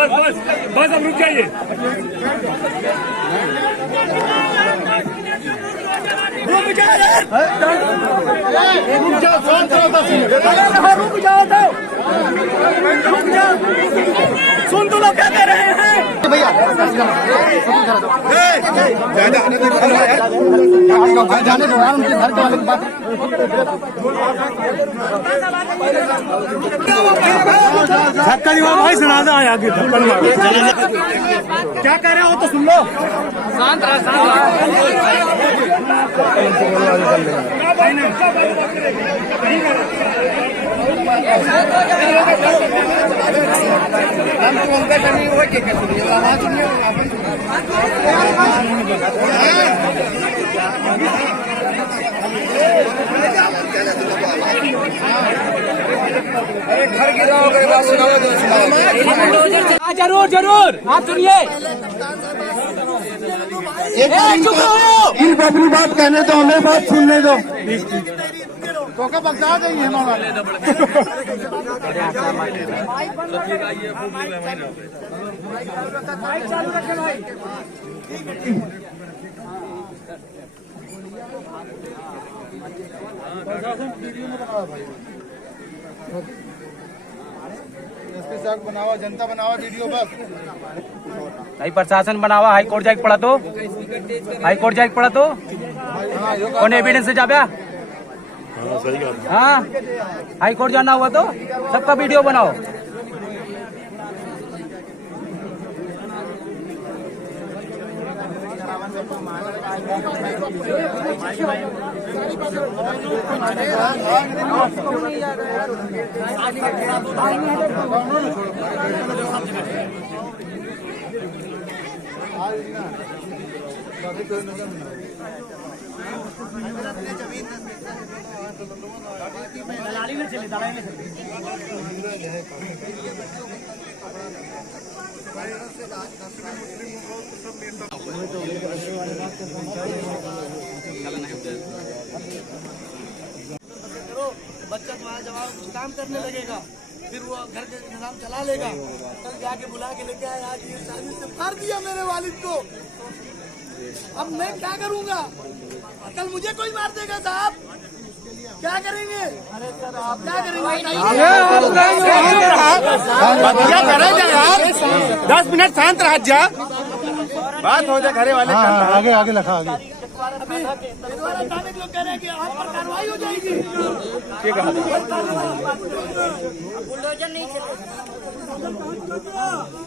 बस अब रुक जाइए। रुक जाओ, सुन तो लोग क्या कह रहे हैं भैया। जाने दो यार, उनके घर के वाले की बात। धक्का नहीं भाई, सुना दो आगे। क्या कह रहे हो तो सुन लो। शांत घर की बात सुनाओ। जरूर जरूर, आप सुनिए। इन अपनी बात कहने दो, हमें बात सुनने दो। तो क्या बता देंगे हमारा। चालू रखे भाई। इसके साथ बनावा, जनता बनावा वीडियो बस भाई। प्रशासन बनावा, हाई कोर्ट जाके पड़ा तो, हाई कोर्ट जाके पड़ा तो कौन एविडेंस से जाब्या। हाँ, हाई कोर्ट जाना हुआ तो सबका वीडियो बनाओ। दलाली में चले, दलाली में चले। बच्चा तुम्हारा जवाब कुछ काम करने लगेगा, फिर वो घर के निजाम चला लेगा। कल जाके बुला के लेके आया, आज ये शादी से मार दिया मेरे वालिद को। अब मैं क्या करूंगा? कल मुझे कोई मार देगा साहब, क्या करेंगे? अरे सर आप क्या करेंगे? 10 मिनट शांत रह जा, बात हो जाए घरे वाले। आगे आगे लिखा आगे। लोग कह रहे हैं कि आप पर कार्रवाई हो जाएगी।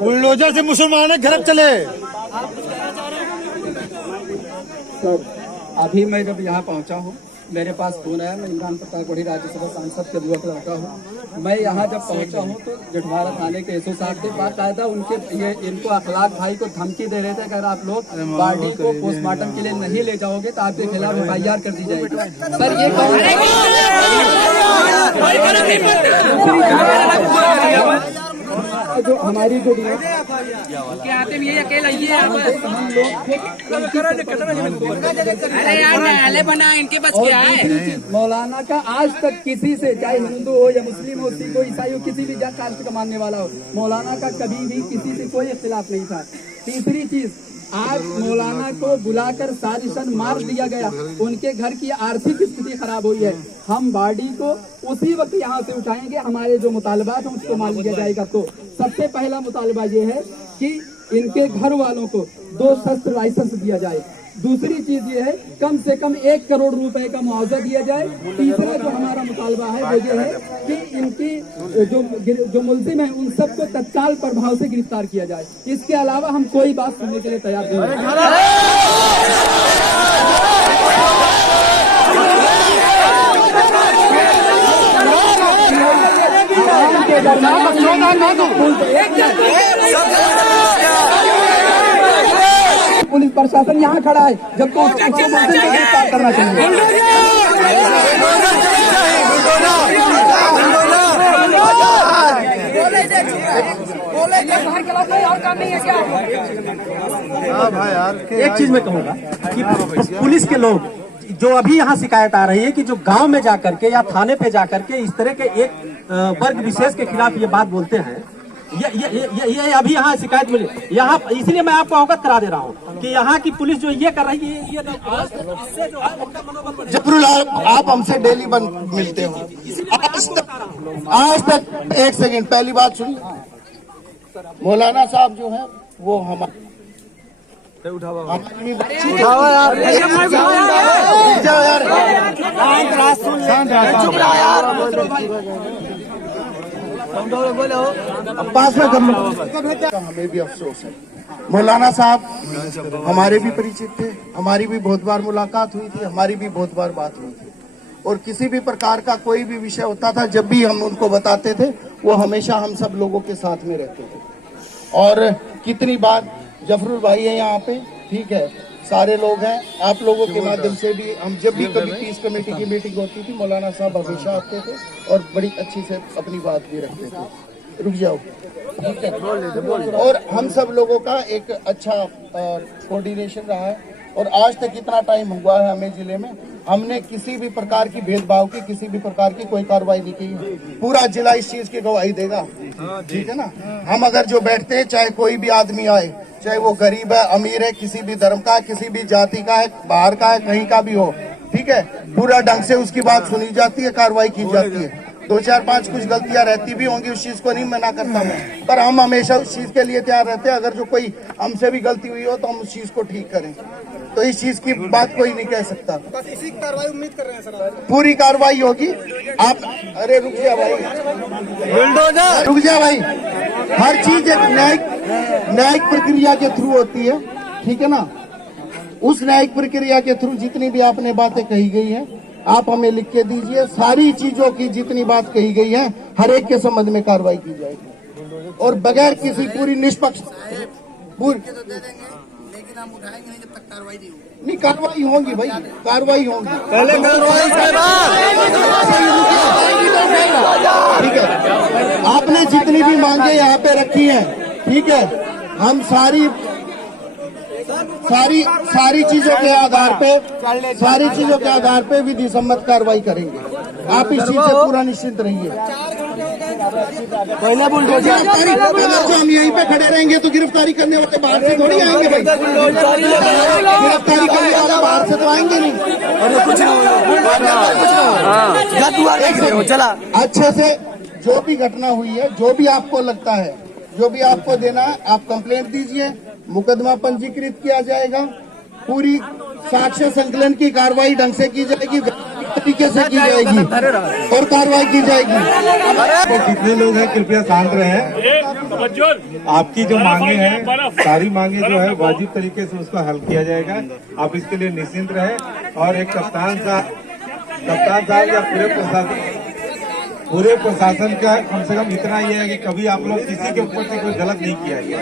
बुलडोजर से मुसलमान घर चले। सर अभी मैं जब यहाँ पहुँचा हूँ, मेरे पास फोन आया। मैं इमरान प्रताप वही राज्यसभा सांसद के बुआ का लड़का हूँ। मैं यहाँ जब पहुँचा हूँ तो जठवाड़ा थाने के एसओ साहब के पास आया था। उनके ये इनको अखलाक भाई को धमकी दे रहे थे, अगर आप लोग बॉडी को पोस्टमार्टम के लिए नहीं ले जाओगे तो आपके खिलाफ FIR कर दी जाएगी। सर ये जो हमारी जो आते भी अकेला ये हम अरे यार न्यायालय बना, इनके पास क्या है। मौलाना का आज तक किसी से, चाहे हिंदू हो या मुस्लिम हो, सिख हो, ईसाई हो, किसी भी जात कास्ट का मानने वाला हो, मौलाना का कभी भी किसी से कोई इख्तिलाफ नहीं था। तीसरी चीज, आज मौलाना को बुलाकर साजिशन मार दिया गया। उनके घर की आर्थिक स्थिति खराब हुई है। हम बॉडी को उसी वक्त यहाँ से उठाएंगे। हमारे जो मुतालबात हैं उसको मान लिया जाएगा। तो सबसे पहला मुतालबा ये है कि इनके घर वालों को 2 शस्त्र लाइसेंस दिया जाए। दूसरी चीज ये है कम से कम 1 करोड़ रुपए का मुआवजा दिया जाए। तीसरा जो हमारा मुतालबा है वो ये है कि इनकी जो मुलजिम है उन सबको तत्काल प्रभाव से गिरफ्तार किया जाए। इसके अलावा हम कोई बात सुनने के लिए तैयार नहीं पुलिस प्रशासन यहाँ खड़ा है, जब तो उसको गिरफ्तार करना चाहिए। एक चीज मैं कहूँगा कि पुलिस के लोग जो अभी यहाँ शिकायत आ रही है कि जो गांव में जाकर के या थाने पे जाकर के इस तरह के एक वर्ग विशेष के खिलाफ ये बात बोलते हैं, ये अभी यहाँ शिकायत मिली यहाँ, इसलिए मैं आपको अवगत करा दे रहा हूँ कि यहाँ की पुलिस जो ये कर रही है ये इससे जो है उनका मनोबल बढ़- जफरुल, आप हमसे डेली मिलते हो, आज तक एक सेकंड पहली बात सुनिए, मौलाना साहब जो है वो हमारे पास में हमें भी अफसोस है। मौलाना साहब हमारे भी परिचित थे, हमारी भी बहुत बार मुलाकात हुई थी, हमारी भी बहुत बार बात हुई थी, और किसी भी प्रकार का कोई भी विषय होता था जब भी हम उनको बताते थे वो हमेशा हम सब लोगों के साथ में रहते थे। और कितनी बार जफरुल भाई है यहाँ पे, ठीक है, सारे लोग हैं, आप लोगों के माध्यम से भी हम जब भी कभी पीस कमेटी की मीटिंग होती थी मौलाना साहब हमेशा आते थे और बड़ी अच्छी से अपनी बात भी रखते थे। रुक जाओ, ठीक है। और हम सब लोगों का एक अच्छा कोऑर्डिनेशन रहा है, और आज तक इतना टाइम हुआ है हमें जिले में, हमने किसी भी प्रकार की भेदभाव की, किसी भी प्रकार की कोई कार्रवाई नहीं की। पूरा जिला इस चीज की गवाही देगा, ठीक है ना। हम अगर जो बैठते हैं, चाहे कोई भी आदमी आए, चाहे वो गरीब है, अमीर है, किसी भी धर्म का है, किसी भी जाति का है, बाहर का है, कहीं का भी हो, ठीक है, पूरा ढंग से उसकी बात सुनी जाती है, कार्रवाई की जाती है। 2 4 5 कुछ गलतियां रहती भी होंगी, उस चीज को नहीं मना करता मैं, पर हम हमेशा उस चीज के लिए तैयार रहते हैं। अगर जो कोई हमसे भी गलती हुई हो तो हम उस चीज को ठीक करें, तो इस चीज की बात कोई नहीं कह सकता। बस इसी कार्रवाई उम्मीद कर रहे हैं सर। पूरी कार्रवाई होगी। आप अरे रुक जा भाई, रुक जा भाई, हर चीज एक न्यायिक प्रक्रिया के थ्रू होती है, ठीक है ना। उस न्यायिक प्रक्रिया के थ्रू जितनी भी आपने बातें कही गई है आप हमें लिख के दीजिए, सारी चीजों की जितनी बात कही गई है हर एक के संबंध में कार्रवाई की जाएगी, और बगैर किसी पूरी निष्पक्ष पूरी तो दे देंगे, लेकिन हम उठाएंगे नहीं जब तक कार्रवाई नहीं होगी। नहीं, कार्रवाई होगी भाई, कार्रवाई होगी, ठीक है। आपने जितनी भी मांगे यहाँ पे रखी है, ठीक है, हम सारी चीजों के आधार पे विधि सम्मत कार्रवाई करेंगे। आप इस चीज से पूरा निश्चिंत रहिए। अगर जो हम यहीं पे खड़े रहेंगे तो गिरफ्तारी करने वाले बाहर से थोड़ी आएंगे भाई, गिरफ्तारी करने वाले बाहर से तो आएंगे नहीं। चला अच्छे से जो भी घटना हुई है, जो भी आपको लगता है, जो भी आपको देना है, आप कंप्लेंट दीजिए, मुकदमा पंजीकृत किया जाएगा, पूरी साक्ष्य संकलन की कार्रवाई ढंग से की जाएगी, तरीके से की जाएगी और कार्रवाई की जाएगी। कितने लोग हैं कृपया शांत रहें। आपकी जो मांगे हैं सारी मांगे जो है वाजिब तरीके से उसका हल किया जाएगा, आप इसके लिए निश्चिंत रहें। और एक कप्तान साहब या पूरे प्रशासन का कम से कम इतना ही है कि कभी आप लोग किसी के ऊपर से कोई गलत नहीं किया गया,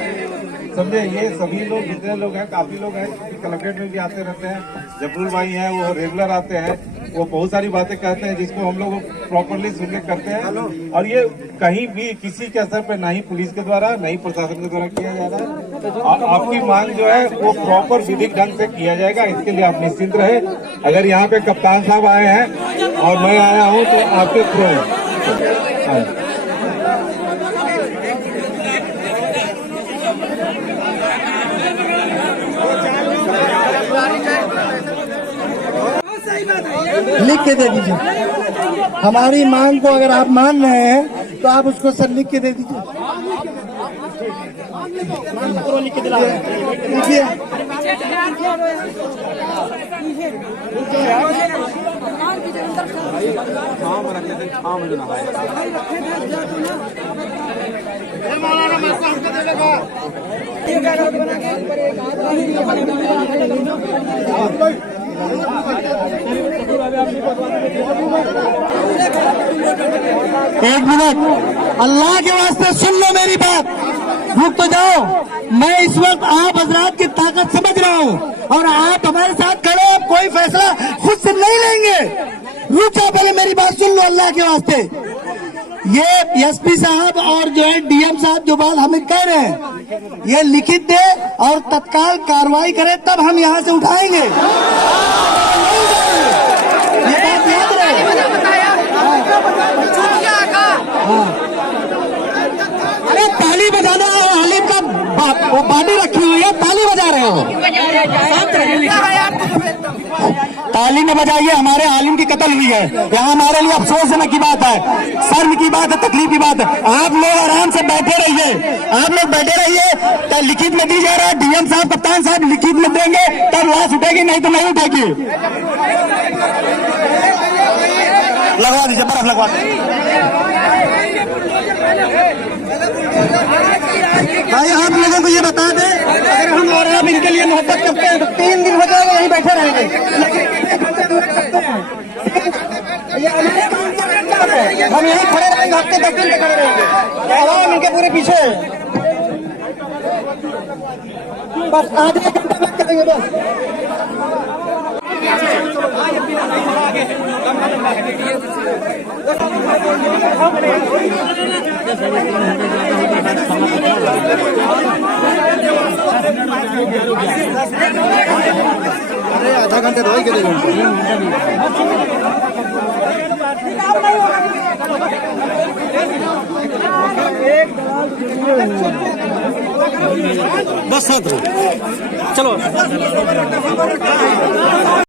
समझे। ये सभी लोग जितने लोग हैं, काफी लोग हैं कलेक्ट्रेट में भी आते रहते हैं, जफरुल भाई हैं वो रेगुलर आते हैं, वो बहुत सारी बातें कहते हैं जिसको हम लोग प्रॉपरली सुन के करते हैं। और ये कहीं भी किसी के असर पे ना ही पुलिस के द्वारा ना ही प्रशासन के द्वारा किया जा रहा है। और आपकी मांग जो है वो प्रॉपर विधिक ढंग से किया जाएगा, इसके लिए आप निश्चिंत रहे। अगर यहाँ पे कप्तान साहब आए हैं और मैं आया हूँ तो आपके थ्रू लिख के दे दीजिए। हमारी मांग को अगर आप मान रहे हैं तो आप उसको सर लिख के दे दीजिए। लिखिए। एक मिनट, अल्लाह के वास्ते सुन लो मेरी बात, रुक तो जाओ। मैं इस वक्त आप हजरात की ताकत समझ रहा हूँ और आप हमारे साथ खड़े, आप कोई फैसला खुद से नहीं लेंगे। रुक जाओ, पहले मेरी बात सुन लो अल्लाह के वास्ते। ये एसपी साहब और जो है डीएम साहब जो बात हमें कह रहे हैं, ये लिखित दे और तत्काल कार्रवाई करे, तब हम यहाँ से उठाएंगे। ये बात याद रहे। अरे पहली वो बाडी रखी हुई है, ताली बजा रहे हो। ताली न बजाइए, हमारे आलिम की कत्ल हुई है। यहाँ हमारे लिए अफसोसजनक की बात है, शर्म की बात है, तकलीफ की बात है। आप लोग आराम से बैठे रहिए, आप लोग बैठे रहिए। लिखित में दी जा रहा है, डीएम साहब, कप्तान साहब लिखित में देंगे तब लाश उठेगी, नहीं तो नहीं उठेगी। लगवा दीजिए, बर्फ लगवा दीजिए। भाई आप लोगों को ये बता दें, अगर हम और आप इनके लिए मोहब्बत करते हैं तो 3 दिन हो जाएगा यहीं बैठे रहेंगे, हम यहीं खड़े रहेंगे, हफ्ते 10 दिन तक खड़े रहेंगे। आवाम इनके पूरे पीछे है। बस आधे घंटे बात करेंगे अरे आधा घंटे तो के बस चलो।